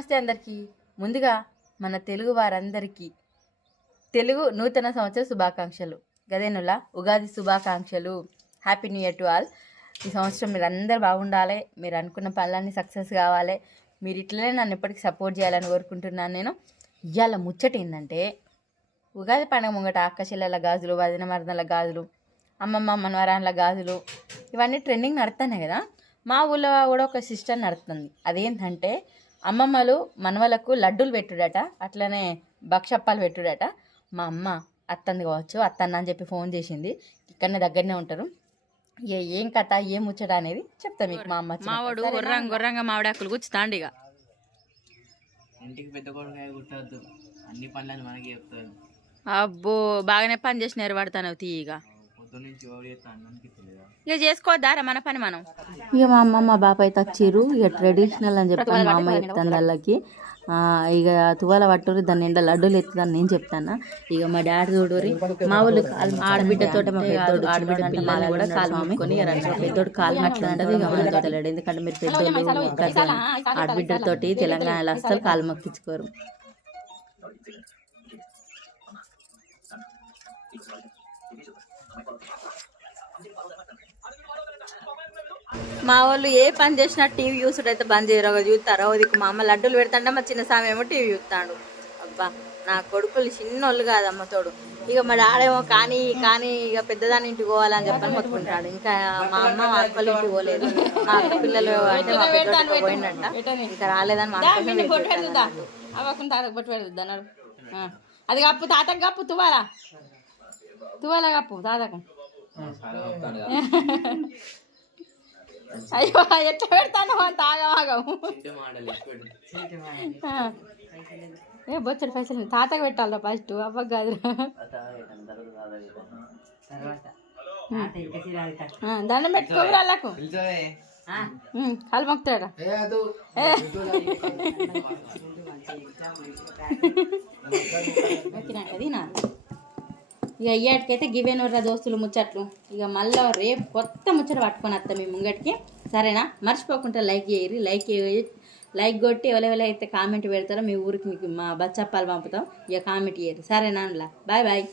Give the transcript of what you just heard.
నమస్తే అందరికీ. ముందుగా మన తెలుగు వారందరికీ తెలుగు నూతన సంవత్సర శుభాకాంక్షలు. గదేనులా ఉగాది శుభాకాంక్షలు. Happy new year to all. ఈ సంవత్సరం మీరు అందరు బాగుండాలి, మీరు అనుకున్న పనులన్నీ సక్సెస్ కావాలి. మీరు ఇట్లనే నన్ను ఎప్పటికీ సపోర్ట్ చేయాలని కోరుకుంటున్నాను. నేను ఇవాళ ముచ్చట ఏంటంటే, ఉగాది పండుగ ముంగట అక్క చెల్లెల గాజులు, వదిన మరదల గాజులు, అమ్మమ్మ మనవరాన్ల గాజులు ఇవన్నీ ట్రెండింగ్ నడుతున్నాయి కదా. మా ఊళ్ళో కూడా ఒక సిస్టర్ నడుస్తుంది. అదేంటంటే అమ్మమ్మలు మనవలకు లడ్డూలు పెట్టుడట, అట్లనే భక్షప్పాలు పెట్టుడట. మా అమ్మ అత్తంది కావచ్చు, అత్తన్న అని చెప్పి ఫోన్ చేసింది. ఇక్కడనే దగ్గరనే ఉంటారు. ఏం కథ ఏం ముచ్చట అనేది చెప్తా మీకు. మా అమ్మ మావాడు గొర్రంగా మామిడాకులు కూర్చుతాండి. ఇక ఇంటికి పెద్ద కొడుకు కుట్టద్దు, అన్ని పనులని మనకి చెప్తారు. అబ్బో బాగానే పని చేసినారు పడతాను తీయగా. పొద్దున్న నుంచి ఎవరు చేస్తా అన్నానికి తెలియదా? ఇక చేసుకోవద్దారా మన పని మనం. ఇక మా అమ్మ మా బాబాయ్ తచ్చిర్రు. ఇక ట్రెడిషనల్ అని చెప్పాను మా అమ్మ చెప్తాను వాళ్ళకి. ఇక తువాల పట్టురు, దాన్ని ఎండ లడ్డూలు ఎత్తుదని నేను చెప్తాను. ఇక మా డాడీ చూడరి మా వాళ్ళు ఆడబిడ్డతో మా పెద్దోడు ఆడబిడ్డ పిల్లలు కూడా కాలు మమ్ముకొని పెద్దోడు కాలు నట్లు అంటది. ఇక మన తోట లేడు, ఎందుకంటే మీరు పెద్దోళ్ళు ఆడబిడ్డతోటి తెలంగాణలో అస్సలు కాలు మొక్కించుకోరు. మా వాళ్ళు ఏ పని చేసినా టీవీ చూసుడు అయితే బంద్ చేయరు. చూస్తారా ఓదికి మా అమ్మ లడ్డూలు పెడతాంటే మా చిన్న సామి ఏమో టీవీ చూస్తాడు. అబ్బా నా కొడుకులు చిన్నోళ్ళు కాదమ్మ తోడు. ఇక మా డాడేమో కానీ ఇక పెద్దదాని ఇంటికి పోవాలని చెప్పని మొత్తుకుంటాడు. ఇంకా మా అమ్మ మా అక్కలు ఇంటికి పోలేదు. మా అక్క పిల్లలు అంటే మా పెద్ద పోయిందంట, ఇంకా రాలేదని మా అది కప్పు తాతకు కప్పు తువాలా కప్పు తాతకు. అయ్యో ఎట్లా పెడతాను అంత ఆగమాగము. ఏ బొచ్చడి పైసలు తాతకు పెట్టాలి ఫస్ట్, అవ్వ కాదు. దండం పెట్టుకోరు వాళ్ళకు కాలు మొక్కుతాడు. ఇక అయ్యాటికైతే గివేనోర్రా దోస్తులు ముచ్చట్లు. ఇక మళ్ళీ రేపు కొత్త ముచ్చట పట్టుకొని వస్తాం మీ ముంగటికి, సరేనా? మర్చిపోకుండా లైక్ చేయరు, లైక్ కొట్టి ఎవరెవరైతే కామెంట్ పెడతారో మీ ఊరికి మీకు మా బచ్చప్పాలు పంపుతాం. ఇక కామెంట్ చేయరు, సరేనా? Bye bye.